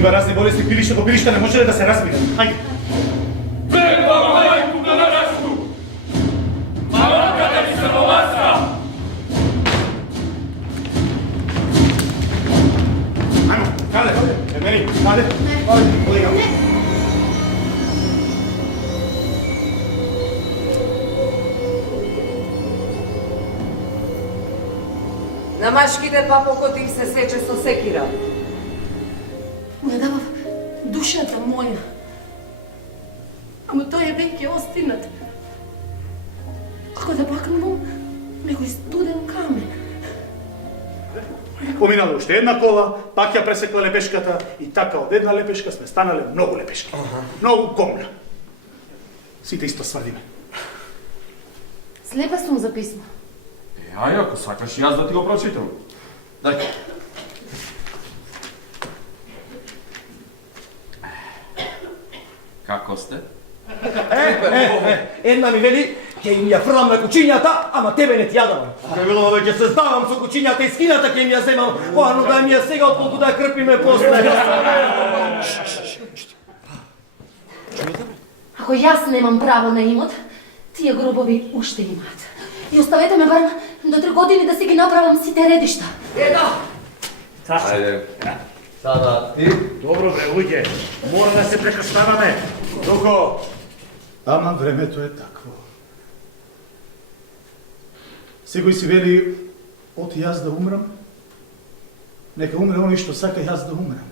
Има разни болести, пилиште по пилиште, не може ли да се размине? Хајде. Верба мајку на нараstu! Малката ми се воласка! Ајмо, каде? Мени, каде? Оди га. На машките папокот им се сече со секира. Му ја давав душата моја. Ама тој е веќе остинат. Како да бакнувам некој студен камен. Поминала уште една кола, пак ја пресекла лепешката и така од една лепешка сме станале многу лепешки. Многу комна. Сите исто свадиме. Слепа сум за писма. Ај, ако сакаш јас да ти го прочитам. Дај. Како сте? Една ми вели, ќе им ја фрлам на кучињата, ама тебе не ти ја давам. Ке било веќе се здавам со кучињата и скината ќе им ја земам, поарно да ми ја сега отколку да крпиме после. Ако јас немам право на имот, тие гробови уште имаат. И оставете ме барем до 3 години да си ги направам сите редишта. Ајде. Сада, ти? Добро бре, луѓе, мора да се прекрштаваме. Духо, ама времето е такво. Секој си вели, оти јас да умрам, нека умре оној што сака јас да умрам.